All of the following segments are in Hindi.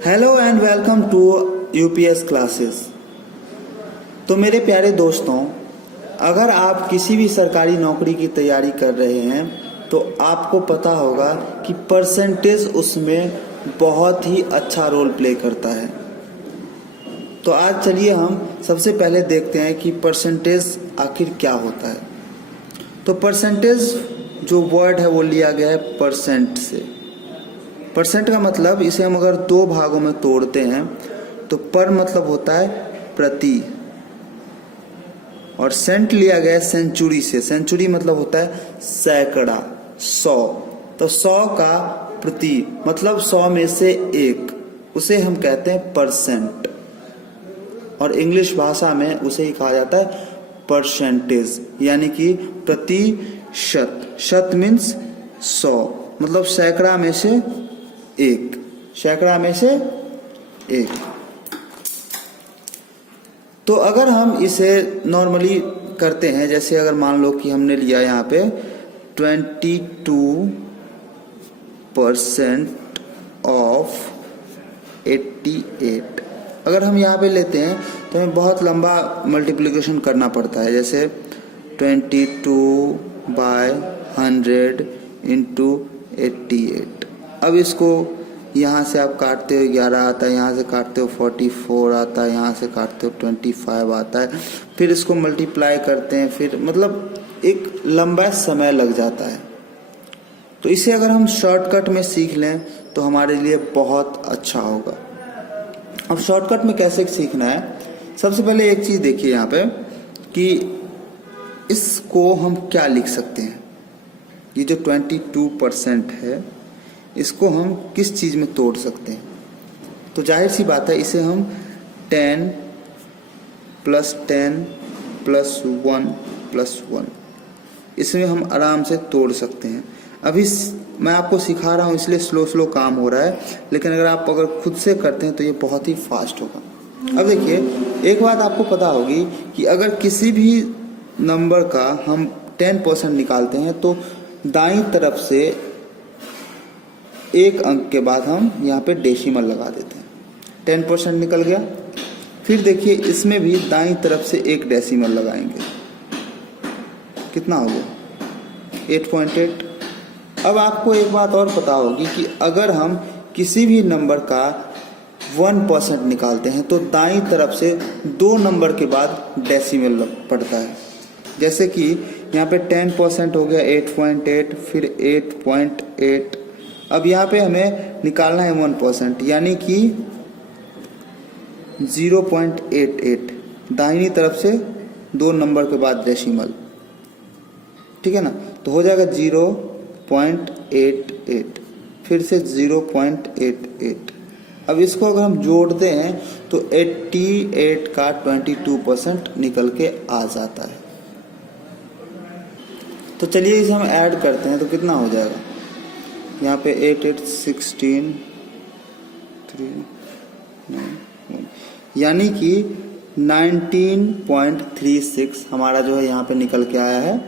Hello and welcome to UPS classes. तो मेरे प्यारे दोस्तों, अगर आप किसी भी सरकारी नौकरी की तैयारी कर रहे हैं तो आपको पता होगा कि परसेंटेज उसमें बहुत ही अच्छा रोल प्ले करता है। तो आज चलिए हम सबसे पहले देखते हैं कि परसेंटेज आखिर क्या होता है। तो परसेंटेज जो वर्ड है वो लिया गया है परसेंट से। परसेंट का मतलब, इसे हम अगर दो भागों में तोड़ते हैं तो पर मतलब होता है प्रति, और सेंट लिया गया है सेंचुरी से। सेंचुरी मतलब होता है सैकड़ा, 100। तो 100 का प्रति मतलब 100 में से एक, उसे हम कहते हैं परसेंट, और इंग्लिश भाषा में उसे ही कहा जाता है परसेंटेज, यानी कि प्रतिशत। शत मीन्स 100, मतलब सैकड़ा में से एक, सैकड़ा में से एक। तो अगर हम इसे नॉर्मली करते हैं, जैसे अगर मान लो कि हमने लिया यहाँ पे 22% ऑफ 88, अगर हम यहाँ पे लेते हैं तो हमें बहुत लंबा मल्टीप्लिकेशन करना पड़ता है, जैसे 22/100 इंटू 88। अब इसको यहाँ से आप काटते हो 11 आता है, यहाँ से काटते हो 44 आता है, यहाँ से काटते हो 25 आता है, फिर इसको मल्टीप्लाई करते हैं, फिर मतलब एक लंबा समय लग जाता है। तो इसे अगर हम शॉर्टकट में सीख लें तो हमारे लिए बहुत अच्छा होगा। अब शॉर्टकट में कैसे सीखना है, सबसे पहले एक चीज़ देखिए यहाँ पे कि इसको हम क्या लिख सकते हैं। ये जो 22% है, इसको हम किस चीज़ में तोड़ सकते हैं। तो जाहिर सी बात है, इसे हम 10 + 10 + 1 + 1, इसमें हम आराम से तोड़ सकते हैं। अभी मैं आपको सिखा रहा हूँ इसलिए स्लो काम हो रहा है, लेकिन अगर खुद से करते हैं तो ये बहुत ही फास्ट होगा। अब देखिए, एक बात आपको पता होगी कि अगर किसी भी नंबर का हम 10% निकालते हैं तो दाईं तरफ से एक अंक के बाद हम यहाँ पे डेसिमल लगा देते हैं। 10% निकल गया। फिर देखिए, इसमें भी दाईं तरफ से एक डेसिमल लगाएंगे, कितना हो गया 8.8। अब आपको एक बात और पता होगी कि अगर हम किसी भी नंबर का 1% निकालते हैं तो दाईं तरफ से दो नंबर के बाद डेसिमल पड़ता है। जैसे कि यहाँ पे 10% हो गया 8.8, फिर 8.8। अब यहाँ पे हमें निकालना है 1%, यानी कि 0.88, दाहिनी तरफ से दो नंबर के बाद डेसिमल, ठीक है ना। तो हो जाएगा 0.88, फिर से 0.88। अब इसको अगर हम जोड़ते हैं तो 88 का 22% निकल के आ जाता है। तो चलिए इसे हम ऐड करते हैं तो कितना हो जाएगा। यहाँ पे 8 8 16 3 9 1, यानी कि 19.36 हमारा जो है यहाँ पे निकल के आया है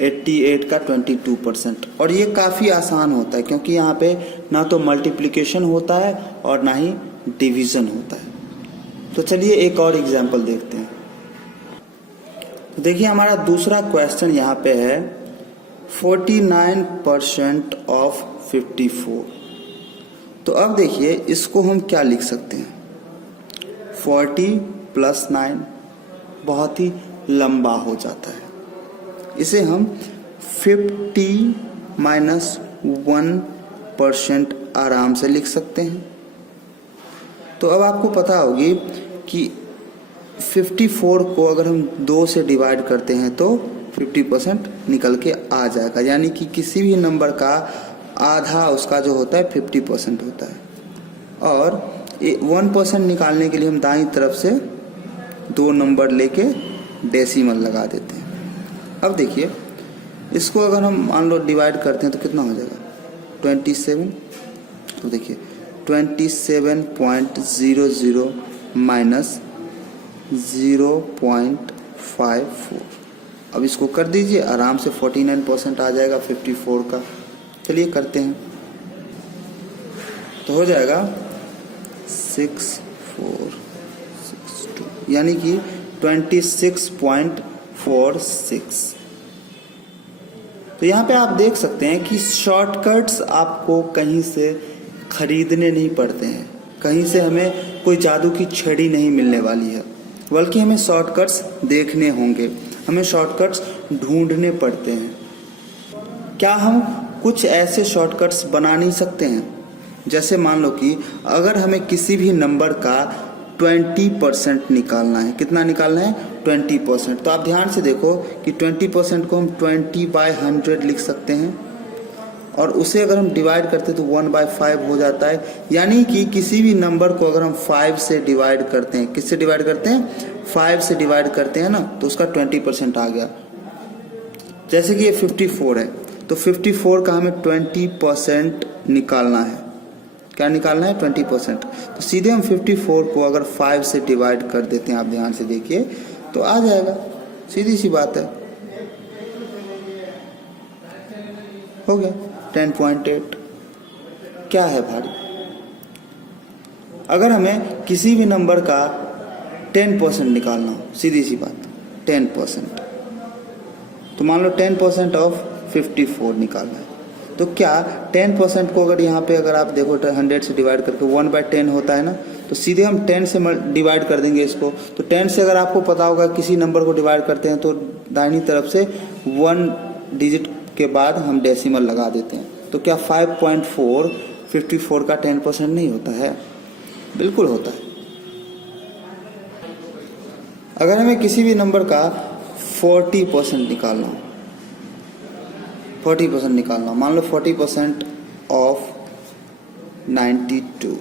88 का 22%। और ये काफ़ी आसान होता है, क्योंकि यहाँ पे ना तो मल्टीप्लिकेशन होता है और ना ही डिवीज़न होता है। तो चलिए एक और एग्जांपल देखते हैं। तो देखिए, हमारा दूसरा क्वेश्चन यहाँ पे है 49% ऑफ 54। तो अब देखिए, इसको हम क्या लिख सकते हैं। 40 + 9 बहुत ही लंबा हो जाता है, इसे हम 50 - 1% आराम से लिख सकते हैं। तो अब आपको पता होगी कि 54 को अगर हम 2 से डिवाइड करते हैं तो 50% निकल के आ जाएगा, यानी कि किसी भी नंबर का आधा उसका जो होता है 50% होता है। और 1% निकालने के लिए हम दाईं तरफ से दो नंबर लेके डेसिमल लगा देते हैं। अब देखिए, इसको अगर हम मान लो डिवाइड करते हैं तो कितना हो जाएगा 27। तो देखिए 27.00 माइनस 0.54। अब इसको कर दीजिए, आराम से 49% आ जाएगा 54 का। चलिए करते हैं। तो हो जाएगा 6462 यानी कि 26.46। तो यहाँ पे आप देख सकते हैं कि शॉर्टकट्स आपको कहीं से खरीदने नहीं पड़ते हैं, कहीं से हमें कोई जादू की छड़ी नहीं मिलने वाली है, बल्कि हमें शॉर्टकट्स देखने होंगे, हमें शॉर्टकट्स ढूंढने पड़ते हैं। क्या हम कुछ ऐसे शॉर्टकट्स बना नहीं सकते हैं? जैसे मान लो कि अगर हमें किसी भी नंबर का 20% निकालना है, कितना निकालना है? 20%। तो आप ध्यान से देखो कि 20% को हम 20/100 लिख सकते हैं, और उसे अगर हम डिवाइड करते हैं तो 1/5 हो जाता है। यानी कि किसी भी नंबर को अगर हम 5 से डिवाइड करते हैं, किससे डिवाइड करते हैं? 5 से डिवाइड करते हैं ना, तो उसका 20% आ गया। जैसे कि ये 54 है, तो 54 का हमें 20% निकालना है। क्या निकालना है? 20%। तो सीधे हम 54 को अगर 5 से डिवाइड कर देते हैं, आप ध्यान से देखिए, तो आ जाएगा। सीधी सी बात है, हो गया 10.8। क्या है भारी? अगर हमें किसी भी नंबर का 10% निकालना हो, सीधी सी बात, 10%, तो मान लो 10% ऑफ 54 निकालना है, तो क्या 10% को अगर यहाँ पे अगर आप देखो 100 से डिवाइड करके 1/10 होता है ना, तो सीधे हम 10 से डिवाइड कर देंगे इसको। तो 10 से अगर आपको पता होगा किसी नंबर को डिवाइड करते हैं तो दाहिनी तरफ से 1 डिजिट के बाद हम डेसिमल लगा देते हैं। तो क्या 5.4 54 का 10% नहीं होता है? बिल्कुल होता है। अगर हमें किसी भी नंबर का 40% निकालना हो, 40% निकालना हो, मान लो 40% ऑफ 92,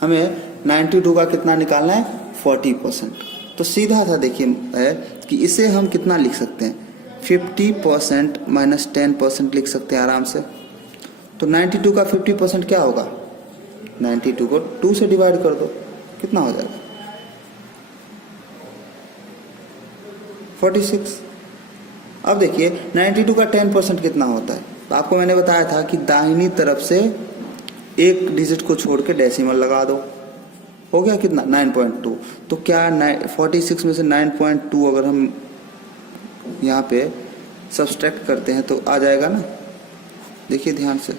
हमें 92 का कितना निकालना है? 40%। तो सीधा सा देखिए है कि इसे हम कितना लिख सकते हैं? 50% माइनस 10% लिख सकते हैं आराम से। तो 92 का 50% क्या होगा? 92 को 2 से डिवाइड कर दो, कितना हो जाएगा? 46। अब देखिए 92 का 10% कितना होता है? तो आपको मैंने बताया था कि दाहिनी तरफ से एक डिजिट को छोड़ के डेसिमल लगा दो, हो गया कितना? 9.2। तो क्या 46 में से 9.2 अगर हम यहाँ पे सब्सट्रैक्ट करते हैं तो आ जाएगा ना? देखिए ध्यान से,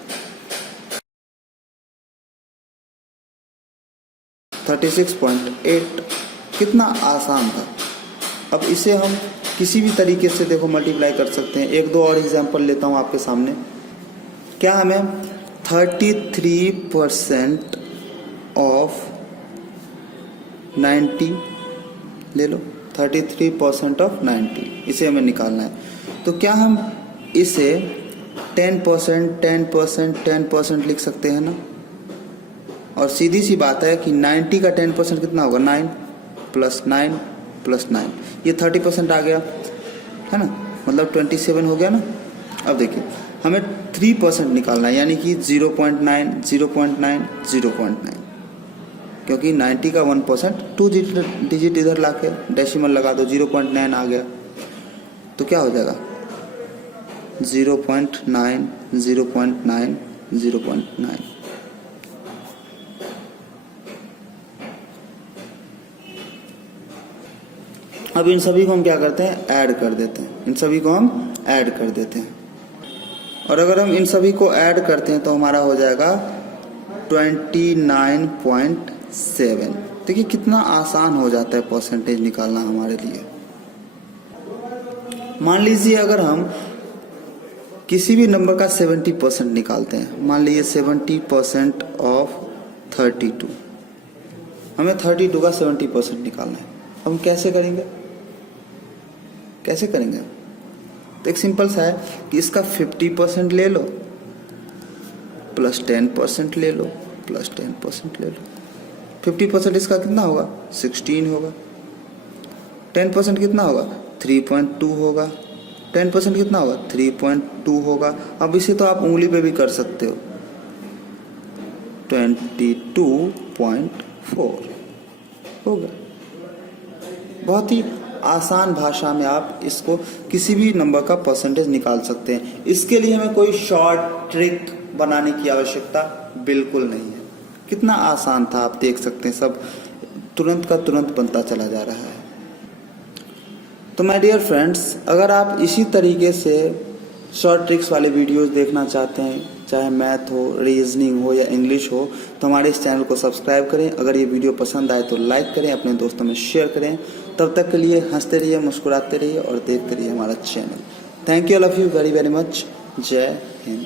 36.8। कितना आसान था। अब इसे हम किसी भी तरीके से देखो मल्टीप्लाई कर सकते हैं। एक दो और एग्जांपल लेता हूँ आपके सामने। क्या हमें 33% ऑफ 90 ले लो, 33% ऑफ 90, इसे हमें निकालना है। तो क्या हम इसे 10% लिख सकते हैं ना? और सीधी सी बात है कि 90 का 10% कितना होगा? 9 + 9 + 9, ये 30% आ गया है ना, मतलब 27 हो गया ना। अब देखिए हमें 3% निकालना है, यानी कि 0.9 0.9 0.9, क्योंकि 90 का 1% 2 डिजिट इधर लाके डेसिमल लगा दो, 0.9 आ गया। तो क्या हो जाएगा? 0.9 0.9 0.9। अब इन सभी को हम क्या करते हैं? ऐड कर देते हैं। इन सभी को हम ऐड कर देते हैं, और अगर हम इन सभी को ऐड करते हैं तो हमारा हो जाएगा 29.7। देखिए कितना आसान हो जाता है परसेंटेज निकालना हमारे लिए। मान लीजिए अगर हम किसी भी नंबर का 70% निकालते हैं, मान लीजिए 70% ऑफ 32, हमें 32 का 70% निकालना है। हम कैसे करेंगे? कैसे करेंगे? तो एक सिंपल सा है कि इसका 50% ले लो, प्लस 10% ले लो, प्लस 10% ले लो। 50% इसका कितना होगा? 16 होगा। 10% कितना होगा? 3.2 होगा। 10% कितना होगा? 3.2 होगा। अब इसे तो आप उंगली पे भी कर सकते हो, 22.4 होगा। बहुत ही आसान भाषा में आप इसको किसी भी नंबर का परसेंटेज निकाल सकते हैं। इसके लिए हमें कोई शॉर्ट ट्रिक बनाने की आवश्यकता बिल्कुल नहीं है। कितना आसान था, आप देख सकते हैं सब तुरंत का तुरंत बनता चला जा रहा है। तो माय डियर फ्रेंड्स, अगर आप इसी तरीके से शॉर्ट ट्रिक्स वाले वीडियोस देखना चाहते हैं, चाहे मैथ हो, रीजनिंग हो या इंग्लिश हो, तो हमारे इस चैनल को सब्सक्राइब करें। अगर ये वीडियो पसंद आए तो लाइक करें, अपने दोस्तों में शेयर करें। तब तक के लिए हंसते रहिए, मुस्कुराते रहिए और देखते रहिए हमारा channel. Thank you, I love you very very much. जय हिंद।